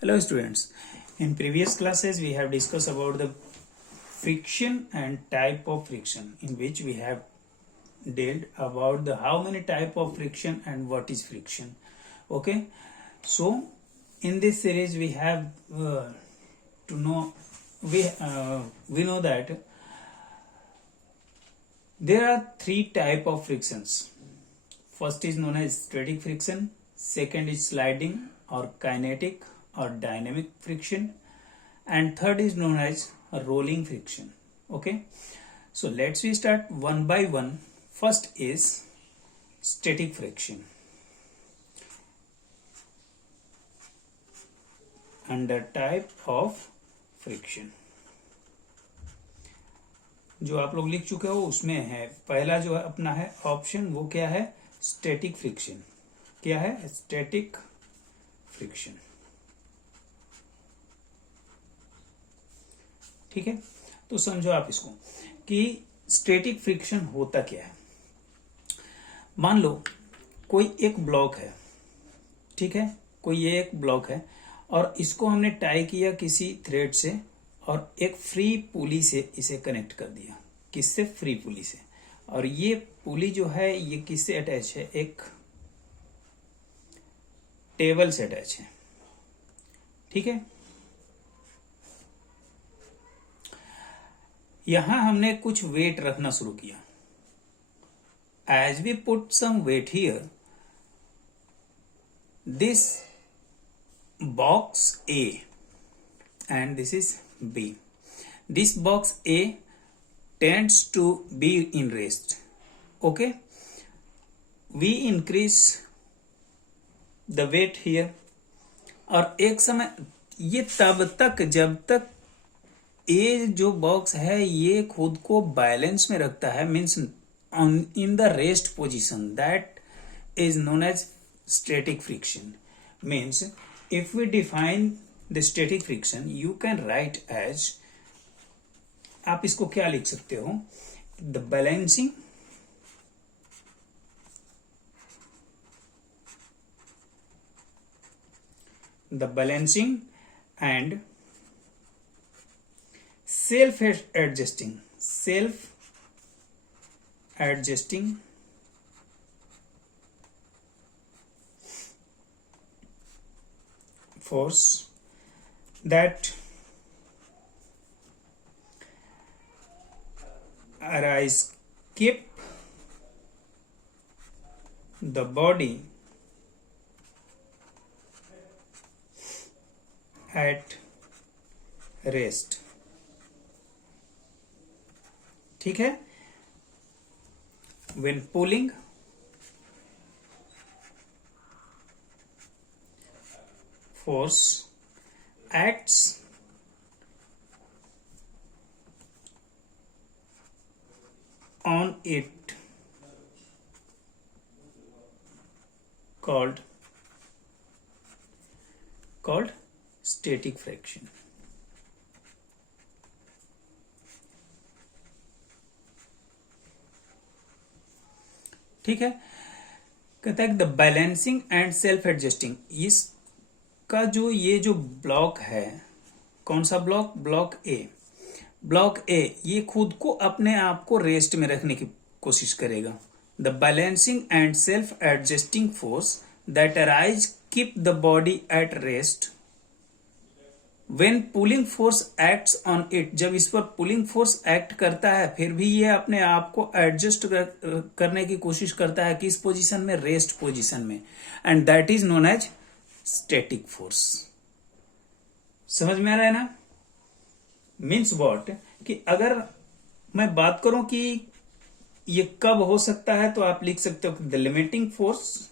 Hello students, in previous classes we have discussed about the friction and type of friction, in which we have dealt about the how many type of friction and what is friction. Okay, so in this series we have to know we know that there are three type of frictions. First is known as static friction, second is sliding or kinetic or dynamic friction, and third is known as rolling friction. Okay, so let's we start one by one. First is static friction. Under type of friction, जो आप लोग लिख चुके हो उसमें है पहला जो है अपना है ऑप्शन, वो क्या है? Static friction. क्या है? Static friction. ठीक है, तो समझो आप इसको कि स्टैटिक फ्रिक्शन होता क्या है. मान लो कोई एक ब्लॉक है, ठीक है, कोई ये एक ब्लॉक है और इसको हमने टाई किया किसी थ्रेड से और एक फ्री पुली से इसे कनेक्ट कर दिया. किससे? फ्री पुली से. और ये पुली जो है ये किससे अटैच है? एक टेबल से अटैच है. ठीक है, यहां हमने कुछ वेट रखना शुरू किया. As we put some weight here, this box A and this is B. This box A tends to be in rest. Okay, we increase the weight here. और एक समय ये तब तक जब तक ये जो बॉक्स है ये खुद को बैलेंस में रखता है, means in the rest position, that is known as static friction. Means if we define the static friction, you can write as, आप इसको क्या लिख सकते हो? The balancing and self-adjusting force that arise keep the body at rest. ठीक है, when pulling force acts on it called static friction. ठीक है, कहता है the balancing and self adjusting. इस का जो ये जो ब्लॉक है, कौन सा ब्लॉक? ब्लॉक ए ये खुद को अपने आप को रेस्ट में रखने की कोशिश करेगा. The balancing and self adjusting force that arise keep the body at rest when pulling force acts on it. जब इस पर पुलिंग फोर्स एक्ट करता है फिर भी ये अपने आप को एडजस्ट करने की कोशिश करता है. किस पोजीशन में? रेस्ट पोजीशन में. And that is known as static force. समझ में आ रहा है ना? मीन्स व्हाट, कि अगर मैं बात करूं कि ये कब हो सकता है तो आप लिख सकते हो द लिमिटिंग फोर्स.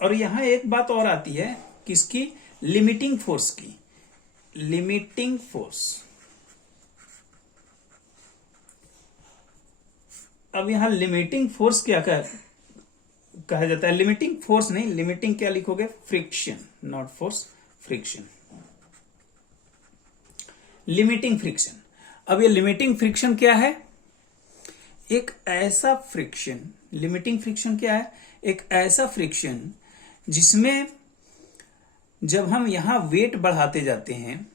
और यहां एक बात और आती है, किसकी? लिमिटिंग फोर्स की. Limiting force. अब यहां लिमिटिंग फोर्स क्या कहा जाता है? लिमिटिंग फोर्स नहीं, लिमिटिंग क्या लिखोगे? Friction, not force, friction. Limiting friction. अब ये लिमिटिंग फ्रिक्शन क्या है? एक ऐसा फ्रिक्शन, लिमिटिंग फ्रिक्शन क्या है? एक ऐसा फ्रिक्शन जिसमें जब हम यहाँ वेट बढ़ाते जाते हैं,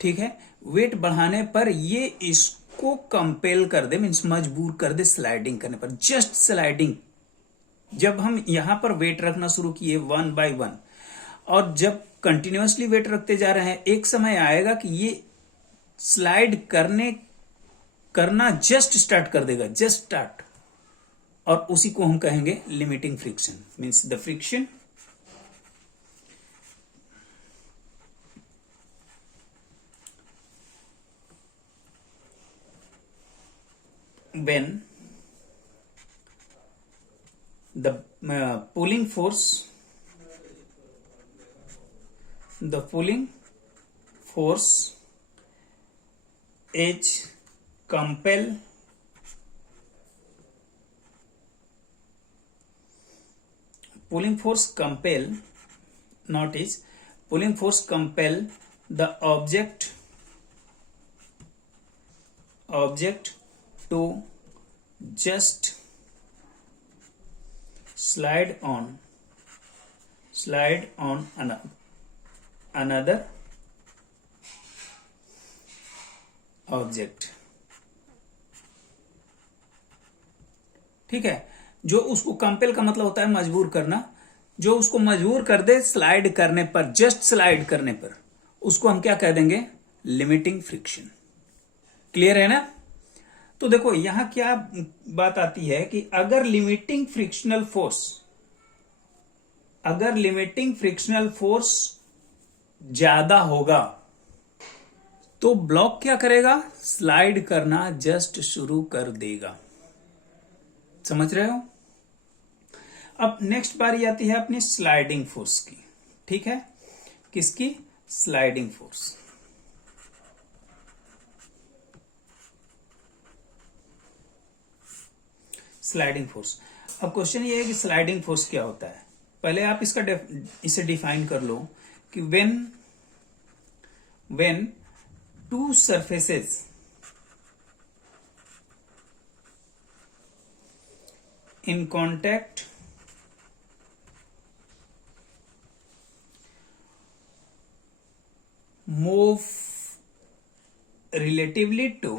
ठीक है, वेट बढ़ाने पर ये इसको कंपेल कर दे, मीन्स मजबूर कर दे स्लाइडिंग करने पर, जस्ट स्लाइडिंग। जब हम यहां पर वेट रखना शुरू किए 1 by 1, और जब कंटिन्यूअसली वेट रखते जा रहे हैं, एक समय आएगा कि ये स्लाइड करना जस्ट स्टार्ट कर देगा, जस्ट स्टार्ट, और उसी को हम कहेंगे limiting friction. Means the friction when the pulling force is compel pulling force compel the object to just slide on another object. ठीक है, जो उसको कंपेल का मतलब होता है मजबूर करना, जो उसको मजबूर कर दे स्लाइड करने पर, जस्ट स्लाइड करने पर, उसको हम क्या कह देंगे? Limiting friction. क्लियर है ना? तो देखो यहां क्या बात आती है कि अगर लिमिटिंग फ्रिक्शनल फोर्स ज्यादा होगा तो ब्लॉक क्या करेगा? स्लाइड करना जस्ट शुरू कर देगा। समझ रहे हो? अब नेक्स्ट बारी आती है अपनी स्लाइडिंग फोर्स की। ठीक है, किसकी? Sliding force. Sliding force. अब क्वेश्चन ये है कि स्लाइडिंग फोर्स क्या होता है। पहले आप इसे डिफाइन कर लो कि when two surfaces in contact move relatively to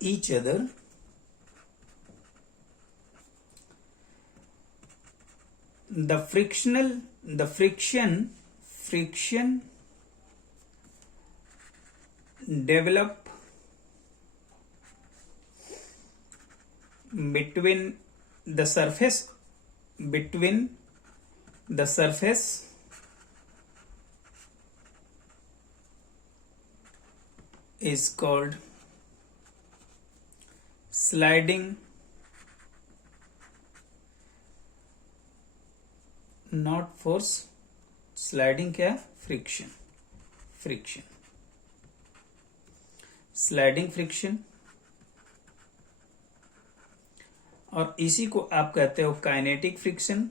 each other, the friction develop between the surface is called sliding, not force। Sliding क्या? फ्रिक्शन। स्लाइडिंग फ्रिक्शन, और इसी को आप कहते हो काइनेटिक फ्रिक्शन,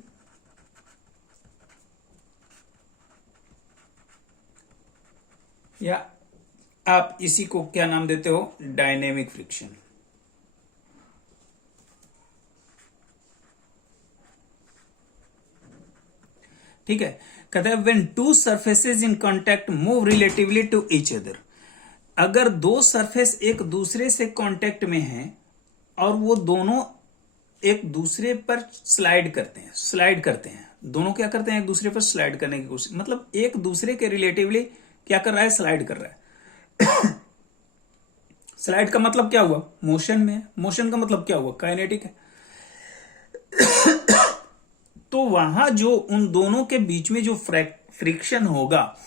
या आप इसी को क्या नाम देते हो? Dynamic friction. ठीक है, कहते हैं when two surfaces in contact move relatively to each other. अगर दो सरफेस एक दूसरे से कांटेक्ट में हैं और वो दोनों एक दूसरे पर स्लाइड करते हैं, दोनों क्या करते हैं? एक दूसरे पर स्लाइड करने की कोशिश, मतलब एक दूसरे के रिलेटिवली क्या कर रहा है? स्लाइड कर रहा है। स्लाइड का मतलब क्या हुआ? मोशन में। मोशन का मतलब क्या हुआ? काइनेटिक है। तो वहां जो उन दोनों के बीच में जो फ्रिक्शन होगा,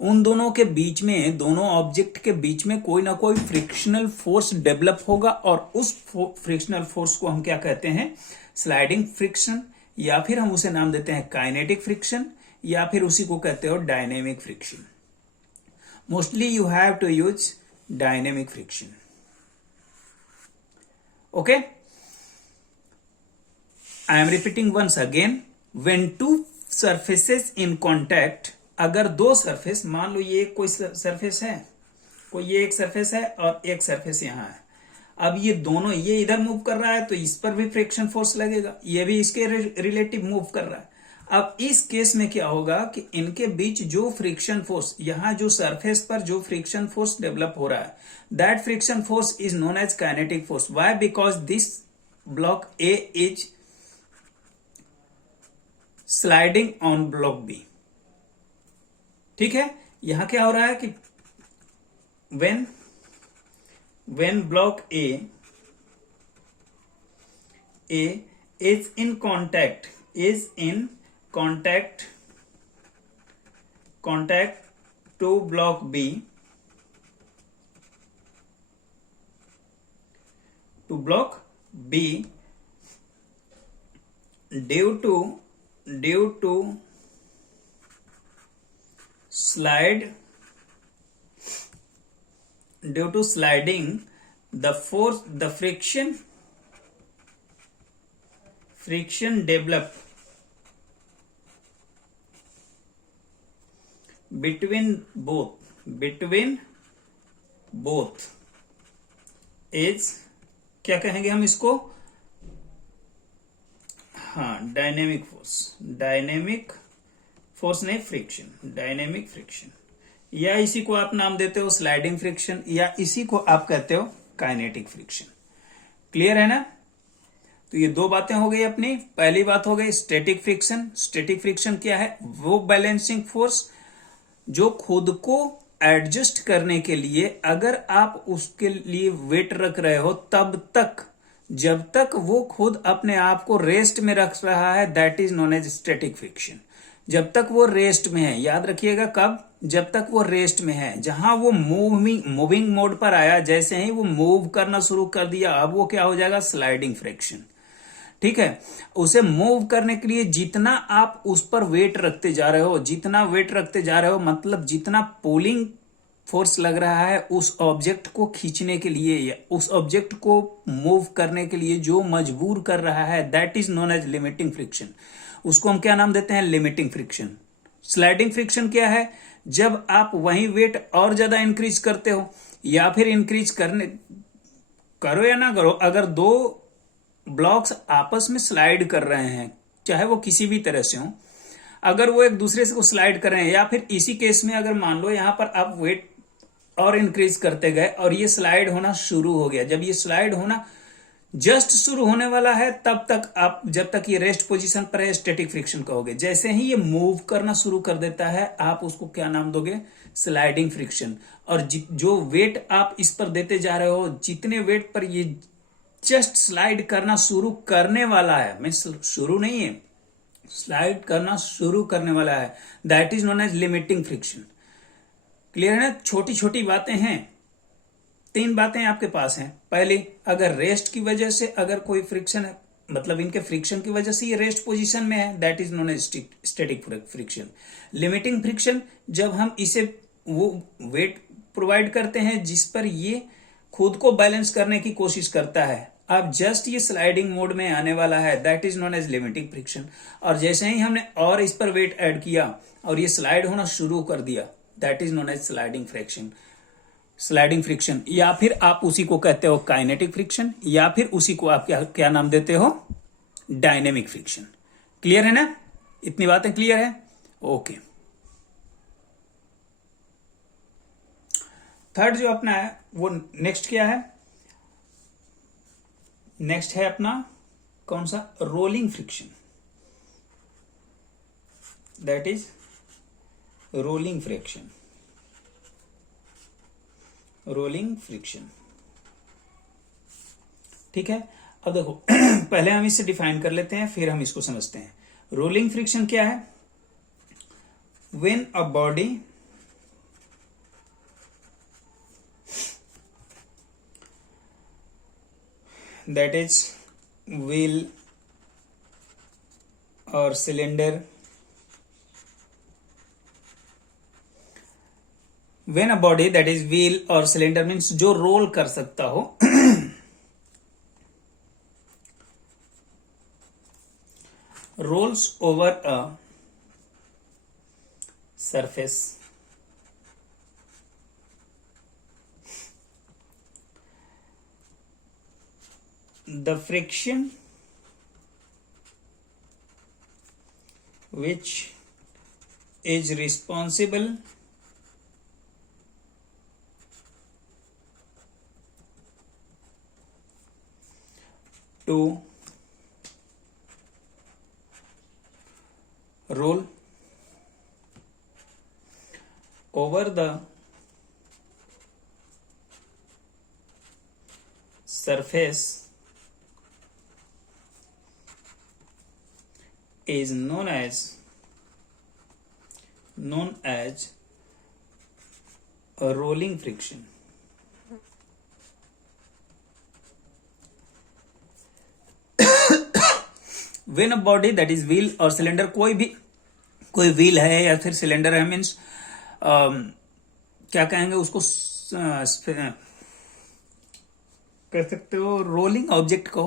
उन दोनों के बीच में, दोनों ऑब्जेक्ट के बीच में कोई ना कोई फ्रिक्शनल फोर्स डेवलप होगा, और उस फ्रिक्शनल फोर्स को हम क्या कहते हैं? स्लाइडिंग फ्रिक्शन, या फिर हम उसे नाम देते हैं काइनेटिक फ्रिक्शन, या फिर उसी को कहते हो dynamic friction. Mostly you have to use dynamic friction. Okay, I am repeating once again, when two surfaces in contact, अगर दो सरफेस, मान लो ये कोई सरफेस है, कोई ये एक सरफेस है और एक सरफेस यहां है, अब ये दोनों, ये इधर मूव कर रहा है तो इस पर भी फ्रिक्शन फोर्स लगेगा, ये भी इसके रिलेटिव मूव कर रहा है। अब इस केस में क्या होगा कि इनके बीच जो फ्रिक्शन फोर्स, यहां जो सरफेस पर जो फ्रिक्शन फोर्स डेवलप हो रहा है, that friction force is known as kinetic force. Why? Because this block A is sliding on block B. ठीक है, यहां क्या हो रहा है कि when block A is in contact to block B, due to sliding, the friction develop between both is, क्या कहेंगे हम इसको? हाँ, डायनेमिक फोर्स नहीं, फ्रिक्शन, डायनेमिक फ्रिक्शन, या इसी को आप नाम देते हो स्लाइडिंग फ्रिक्शन, या इसी को आप कहते हो काइनेटिक फ्रिक्शन। क्लियर है ना? तो ये दो बातें हो गई अपनी। पहली बात हो गई स्टैटिक फ्रिक्शन। स्टैटिक फ्रिक्शन क्या है? वो बैलेंसिंग फोर्स जो खुद को एडजस्ट करने के लिए, अगर आप उसके लिए वेट रख रहे हो तब तक, जब तक वो खुद अपने आप को रेस्ट में रख रहा है, that is known as static friction. जब तक वो रेस्ट में है, याद रखिएगा कब? जब तक वो रेस्ट में है। जहां वो मूविंग मोड पर आया, जैसे ही वो मूव करना शुरू कर दिया, अब वो क्या हो जाएगा? Sliding friction. ठीक है, उसे मूव करने के लिए जितना आप उस पर वेट रखते जा रहे हो, जितना वेट रखते जा रहे हो, मतलब जितना पुलिंग फोर्स लग रहा है उस ऑब्जेक्ट को खींचने के लिए या उस ऑब्जेक्ट को मूव करने के लिए जो मजबूर कर रहा है, that is known as limiting friction. उसको हम क्या नाम देते हैं? Limiting friction. स्लाइडिंग फ्रिक्शन क्या है? जब आप वही वेट और ज्यादा इंक्रीज करते हो, या फिर इंक्रीज करो या ना करो, अगर दो ब्लॉक्स आपस में स्लाइड कर रहे हैं, चाहे वो किसी भी तरह से हो, अगर वो एक दूसरे से को स्लाइड कर रहे हैं, या फिर इसी केस में अगर मान लो यहां पर आप वेट और इंक्रीज करते गए और ये स्लाइड होना शुरू हो गया, जब ये स्लाइड होना जस्ट शुरू होने वाला है, तब तक आप, जब तक ये रेस्ट पोजीशन पर है, स्टैटिक फ्रिक्शन कहोगे। जैसे ही ये मूव करना शुरू कर देता है, आप उसको क्या नाम दोगे? Sliding friction. और जो वेट आप इस पर देते जा रहे हो, जितने वेट पर ये जस्ट स्लाइड करना शुरू करने वाला है, मीन शुरू नहीं है, स्लाइड करना शुरू करने वाला है, that is known as limiting friction. Clear है ना? छोटी छोटी बातें हैं, 3 बातें आपके पास हैं। पहली, अगर रेस्ट की वजह से अगर कोई फ्रिक्शन है, मतलब इनके फ्रिक्शन की वजह से ये रेस्ट पोजीशन में है, that is known as static friction. Limiting friction, जब हम इसे वो वेट प्रोवाइड करते हैं जिस पर ये खुद को बैलेंस करने की कोशिश करता है, अब जस्ट ये स्लाइडिंग मोड में आने वाला है, that is known as limiting friction. और जैसे ही हमने और इस पर वेट ऐड किया और ये स्लाइड होना शुरू कर दिया, that is known as sliding friction. या फिर आप उसी को कहते हो काइनेटिक फ्रिक्शन, या फिर उसी को आप क्या नाम देते हो? Dynamic friction. क्लियर है ना? इतनी बातें क्लियर है? ओके। थर्ड जो अपना है वो नेक्स्ट क्या है? नेक्स्ट है अपना कौन सा? Rolling friction. That is rolling friction. ठीक है, अब देखो पहले हम इसे डिफाइन कर लेते हैं, फिर हम इसको समझते हैं। रोलिंग फ्रिक्शन क्या है? When a body that is wheel or cylinder, when a body that is wheel or cylinder means जो रोल कर सकता हो rolls over a surface the friction which is responsible to roll over the surface is known as a rolling friction. When a body that is wheel or cylinder, कोई wheel है या फिर cylinder है, means क्या कहेंगे उसको, कह सकते हो रोलिंग ऑब्जेक्ट को,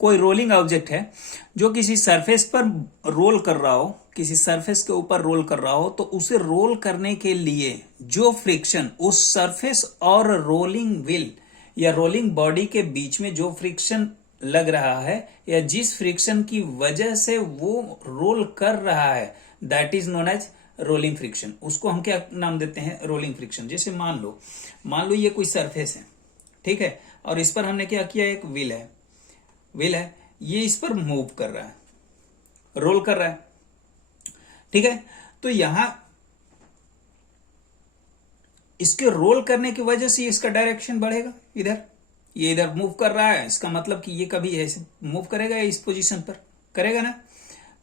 कोई रोलिंग ऑब्जेक्ट है जो किसी सरफेस पर रोल कर रहा हो, किसी सरफेस के ऊपर रोल कर रहा हो, तो उसे रोल करने के लिए जो फ्रिक्शन उस सरफेस और रोलिंग व्हील या रोलिंग बॉडी के बीच में जो फ्रिक्शन लग रहा है या जिस फ्रिक्शन की वजह से वो रोल कर रहा है, that is known as rolling friction. उसको हम क्या नाम देते हैं? Rolling friction. जैसे मान लो ये कोई सरफेस है, ठीक है, और इस पर हमने क्या किया, एक व्हील है, ये इस पर मूव कर रहा है, रोल कर रहा है, ठीक है. तो यहां इसके रोल करने की वजह से इसका डायरेक्शन बढ़ेगा, ये इधर मूव कर रहा है, इसका मतलब कि ये कभी ऐसे मूव करेगा या इस पोजीशन पर करेगा ना,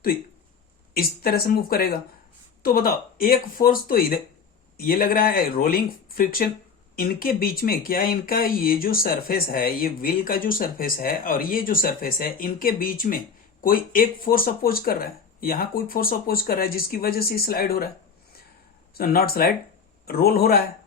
तो इस तरह से मूव करेगा. तो बताओ, एक फोर्स तो इधर ये लग रहा है रोलिंग फ्रिक्शन, इनके बीच में क्या, इनका ये जो सरफेस है, ये व्हील का जो सरफेस है और ये जो सरफेस है, इनके बीच में कोई एक फोर्स अपोज कर रहा है, यहां कोई फोर्स अपोज कर रहा है जिसकी वजह से स्लाइड हो रहा है, सो नॉट स्लाइड, रोल हो रहा है,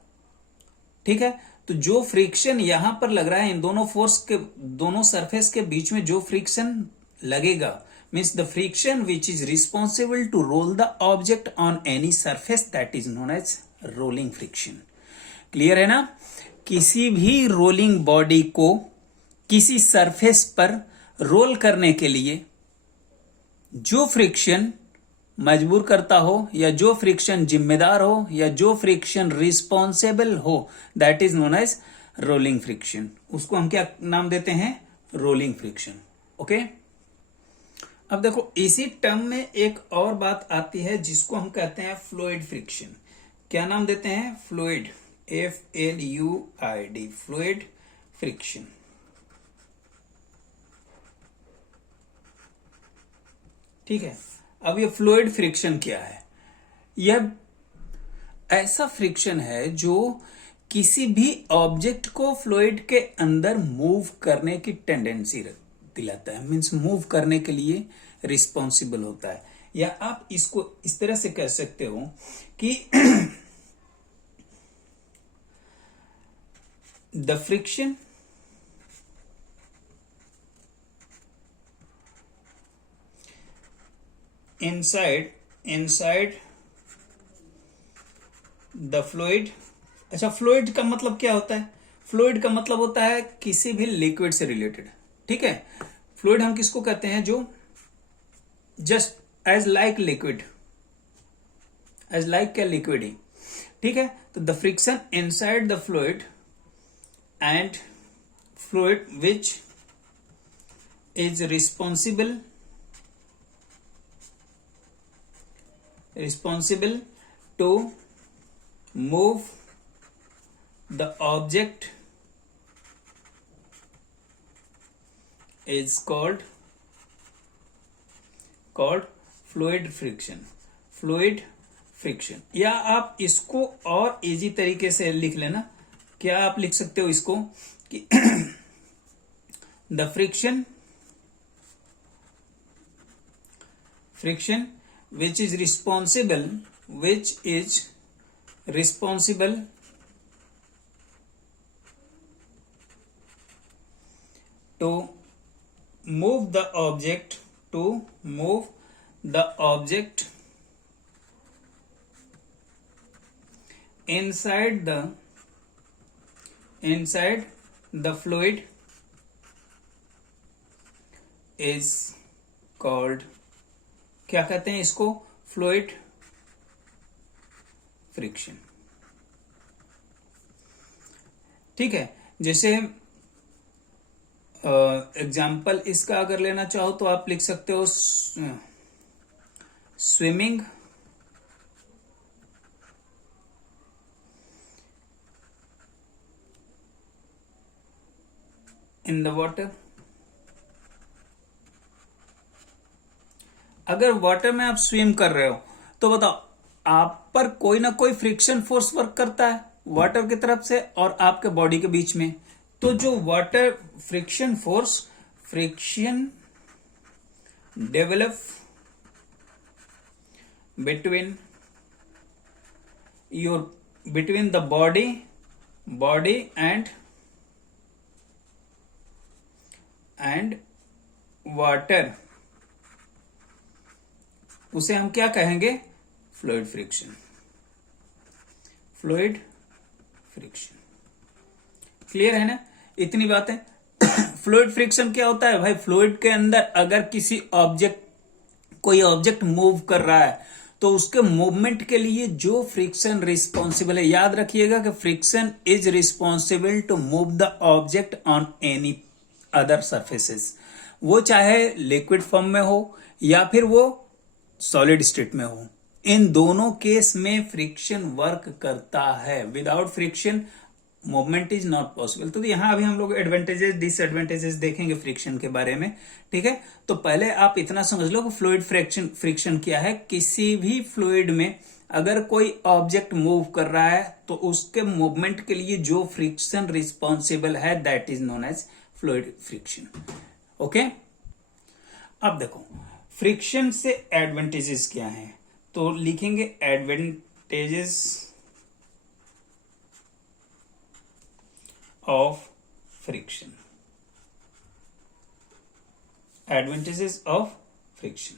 ठीक है. तो जो फ्रिक्शन यहां पर लग रहा है, इन दोनों फोर्स के, दोनों सरफेस के बीच में जो फ्रिक्शन लगेगा, means the friction which is responsible to roll the object on any surface, that is known as rolling friction. Clear है ना? किसी भी रोलिंग बॉडी को किसी सरफेस पर रोल करने के लिए जो फ्रिक्शन मजबूर करता हो या जो फ्रिक्शन जिम्मेदार हो या जो फ्रिक्शन रिस्पॉन्सिबल हो, that is known as rolling friction. उसको हम क्या नाम देते हैं? Rolling friction. ओके. अब देखो, इसी टर्म में एक और बात आती है जिसको हम कहते हैं फ्लूइड फ्रिक्शन. क्या नाम देते हैं? Fluid, FLUID, fluid friction. ठीक है. अब ये फ्लूइड फ्रिक्शन क्या है? यह ऐसा फ्रिक्शन है जो किसी भी ऑब्जेक्ट को फ्लूइड के अंदर मूव करने की टेंडेंसी दिलाता है, मीन्स मूव करने के लिए रिस्पॉन्सिबल होता है. या आप इसको इस तरह से कह सकते हो कि the friction inside the fluid. अच्छा, फ्लूइड का मतलब क्या होता है? फ्लूइड का मतलब होता है किसी भी लिक्विड से रिलेटेड, ठीक है. फ्लूइड हम किसको कहते हैं? जो just as like liquid, as like क्या, लिक्विड ही, ठीक है. तो the friction inside the fluid and fluid which is responsible to move the object is called fluid friction. Fluid friction. या आप इसको और इजी तरीके से लिख लेना. क्या आप लिख सकते हो इसको कि the friction which is responsible to move the object inside the fluid is called, क्या कहते हैं इसको, फ्लूइड फ्रिक्शन। ठीक है, जैसे एग्जाम्पल इसका अगर लेना चाहो तो आप लिख सकते हो स्विमिंग इन द वाटर। अगर वाटर में आप स्विम कर रहे हो तो बताओ, आप पर कोई ना कोई फ्रिक्शन फोर्स वर्क करता है वाटर की तरफ से और आपके बॉडी के बीच में। तो जो water friction force, friction develop between between the body and water, उसे हम क्या कहेंगे, fluid friction. Fluid friction, clear है ना, इतनी बातें। फ्लूइड फ्रिक्शन क्या होता है भाई, फ्लूइड के अंदर अगर कोई ऑब्जेक्ट मूव कर रहा है तो उसके मूवमेंट के लिए जो फ्रिक्शन रिस्पॉन्सिबल है, याद रखिएगा कि friction is responsible to move the object on any other surfaces, वो चाहे लिक्विड फॉर्म में हो या फिर वो सॉलिड स्टेट में हो। इन दोनों केस में फ्रिक्शन वर्क करता है। Without friction movement is not possible. तो यहां अभी हम लोग एडवांटेजेस डिसएडवांटेजेस देखेंगे फ्रिक्शन के बारे में। ठीक है, तो पहले आप इतना समझ लो कि फ्लूइड फ्रिक्शन क्या है। किसी भी फ्लूइड में अगर कोई ऑब्जेक्ट मूव कर रहा है तो उसके मूवमेंट के लिए जो फ्रिक्शन रिस्पॉन्सिबल है that is known as fluid friction. Okay, अब देखो फ्रिक्शन से एडवांटेजेस क्या हैं, तो लिखेंगे advantages of friction. Advantages of friction,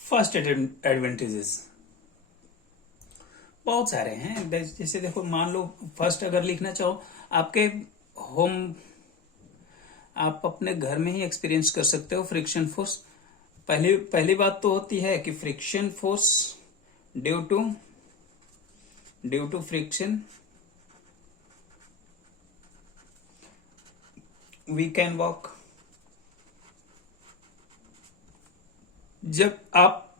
first advantages बहुत सारे हैं। जैसे देखो, मान लो फर्स्ट अगर लिखना चाहो, आपके आप अपने घर में ही एक्सपीरियंस कर सकते हो फ्रिक्शन फोर्स। पहली बात तो होती है कि friction force due to friction we can walk. जब आप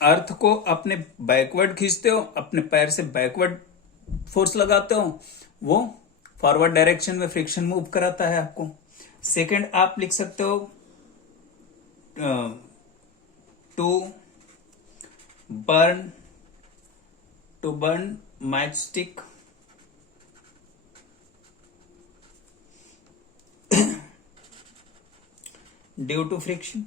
अर्थ को अपने बैकवर्ड खींचते हो, अपने पैर से बैकवर्ड फोर्स लगाते हो, वो फॉरवर्ड डायरेक्शन में फ्रिक्शन मूव कराता है आपको। सेकंड आप लिख सकते हो to burn match stick. Due to friction,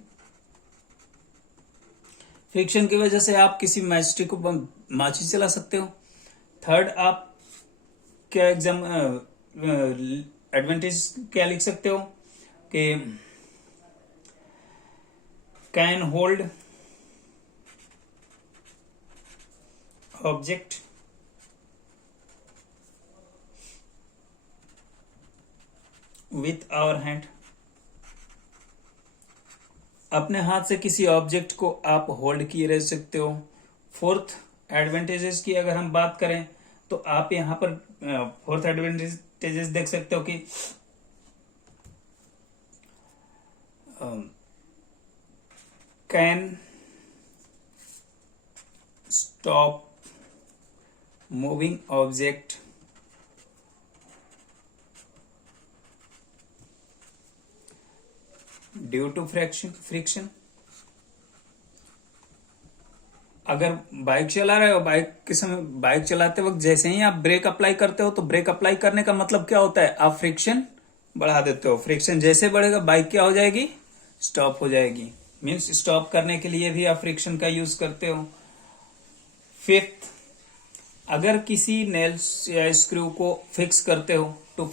friction की वजह से आप किसी मैच स्टिक को माचिस चला सकते हो। थर्ड आप क्या एडवांटेज क्या लिख सकते हो कि can hold object with our hand. अपने हाथ से किसी ऑब्जेक्ट को आप होल्ड किए रह सकते हो। फोर्थ एडवांटेजेस की अगर हम बात करें तो आप यहां पर फोर्थ एडवांटेजेस देख सकते हो कि can stop moving object due to friction. अगर बाइक चला रहे हो, बाइक चलाते वक्त जैसे ही आप ब्रेक अप्लाई करते हो तो ब्रेक अप्लाई करने का मतलब क्या होता है, आप फ्रिक्शन बढ़ा देते हो। फ्रिक्शन जैसे बढ़ेगा बाइक क्या हो जाएगी, स्टॉप हो जाएगी। मीन्स स्टॉप करने के लिए भी आप फ्रिक्शन का यूज करते हो। फिफ्थ, अगर किसी नेल्स या स्क्रू को फिक्स करते हो, टू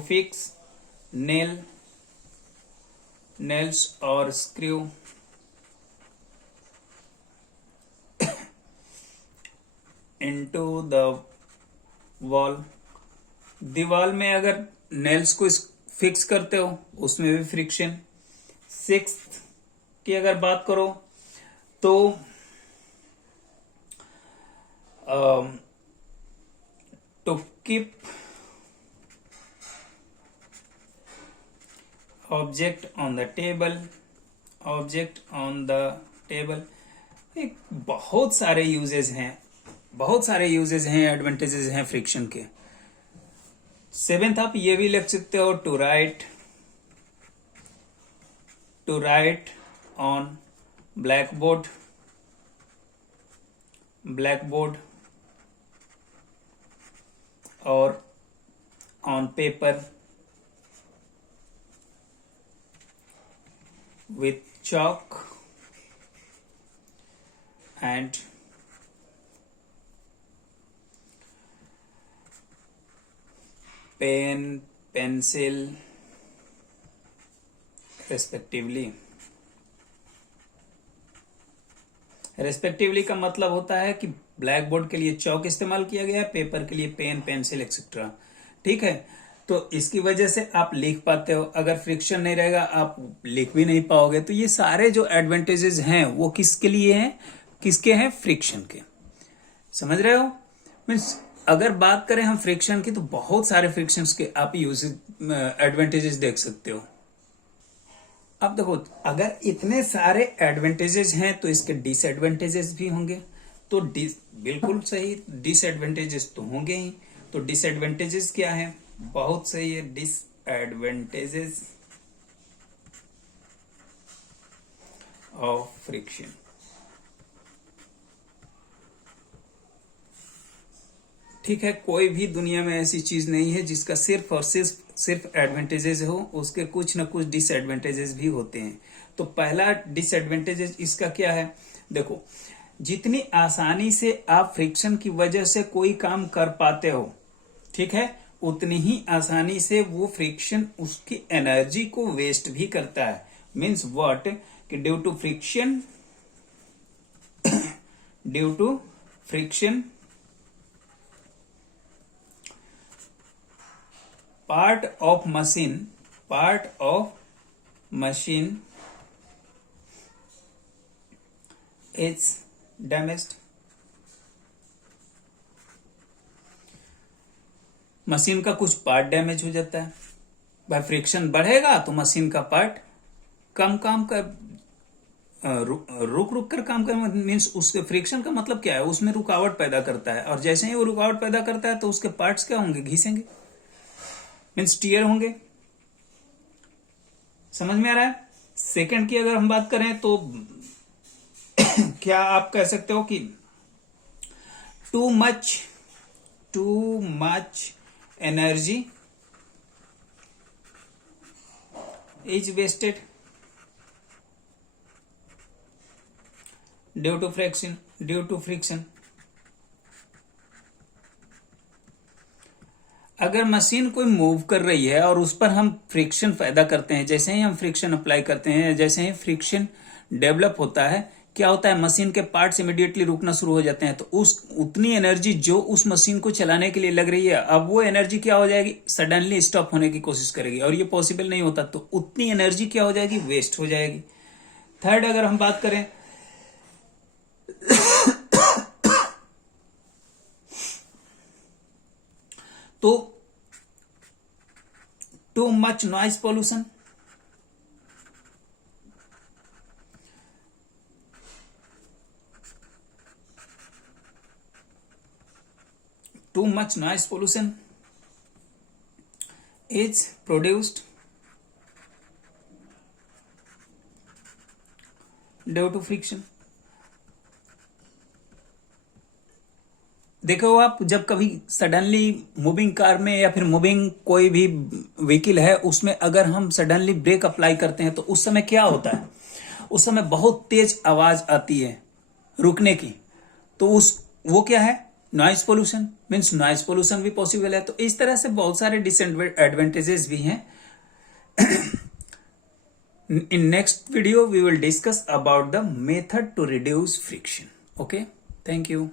फिक्स नेल्स और स्क्रू इनटू द वॉल। दीवार में अगर नेल्स को फिक्स करते हो उसमें भी फ्रिक्शन। सिक्स्थ की अगर बात करो तो to keep object on the table, object on the table, एक बहुत सारे यूजेस हैं, बहुत सारे यूजेस हैं, एडवांटेजेस हैं फ्रिक्शन के। सेवेंथ आप ये भी लिख सकते हो, टू राइट ऑन ब्लैकबोर्ड, और on paper with chalk and pen, pencil respectively का मतलब होता है कि ब्लैक बोर्ड के लिए चौक इस्तेमाल किया गया है, पेपर के लिए पेन, पेंसिल एक्सेट्रा। ठीक है, तो इसकी वजह से आप लिख पाते हो। अगर फ्रिक्शन नहीं रहेगा आप लिख भी नहीं पाओगे। तो ये सारे जो एडवांटेजेस हैं वो किसके लिए हैं, किसके हैं, फ्रिक्शन के। समझ रहे हो? मीन्स अगर बात करें हम फ्रिक्शन की तो बहुत सारे फ्रिक्शन के आप यूज एडवांटेजेस देख सकते हो। अब देखो, अगर इतने सारे एडवांटेजेस हैं तो इसके डिसएडवांटेजेस भी होंगे। तो बिल्कुल सही, डिसएडवांटेजेस तो होंगे ही। तो डिसएडवांटेजेस क्या है? बहुत सही है, डिसएडवांटेजेस ऑफ फ्रिक्शन। ठीक है, कोई भी दुनिया में ऐसी चीज नहीं है जिसका सिर्फ और सिर्फ एडवांटेजेस हो, उसके कुछ ना कुछ डिसएडवांटेजेस भी होते हैं। तो पहला डिसएडवांटेजेस इसका क्या है? देखो, जितनी आसानी से आप फ्रिक्शन की वजह से कोई काम कर पाते हो, ठीक है, उतनी ही आसानी से वो फ्रिक्शन उसकी एनर्जी को वेस्ट भी करता है। मीन्स व्हाट, कि due to friction part of machine is damaged। Machine का कुछ पार्ट डैमेज हो जाता है। भाई फ्रिक्शन बढ़ेगा तो मशीन का पार्ट कम काम कर रुक कर काम कर, मीन्स उसके फ्रिक्शन का मतलब क्या है, उसमें रुकावट पैदा करता है। और जैसे ही वो रुकावट पैदा करता है तो उसके पार्ट्स क्या होंगे, घिसेंगे, मीन्स टीयर होंगे। समझ में आ रहा है? सेकंड की अगर हम बात करें तो क्या आप कह सकते हो कि too much energy is wasted due to friction. अगर मशीन कोई मूव कर रही है और उस पर हम फ्रिक्शन पैदा करते हैं, जैसे ही हम फ्रिक्शन अप्लाई करते हैं, जैसे ही फ्रिक्शन डेवलप होता है, क्या होता है, मशीन के पार्ट्स इमीडिएटली रुकना शुरू हो जाते हैं। तो उतनी एनर्जी जो उस मशीन को चलाने के लिए लग रही है, अब वो एनर्जी क्या हो जाएगी, सडनली स्टॉप होने की कोशिश करेगी, और ये पॉसिबल नहीं होता। तो उतनी एनर्जी क्या हो जाएगी, वेस्ट हो जाएगी। थर्ड अगर हम बात करें तो too much noise pollution, is produced due to friction। देखो, आप जब कभी सडनली मूविंग कार में या फिर मूविंग कोई भी व्हीकल है उसमें अगर हम सडनली ब्रेक अप्लाई करते हैं तो उस समय क्या होता है, उस समय बहुत तेज आवाज आती है रुकने की। तो वो क्या है, noise pollution. Means noise pollution भी पॉसिबल है। तो इस तरह से बहुत सारे डिसएडवांटेजेस भी हैं। In next video we will discuss about the method to reduce friction. Okay, thank you.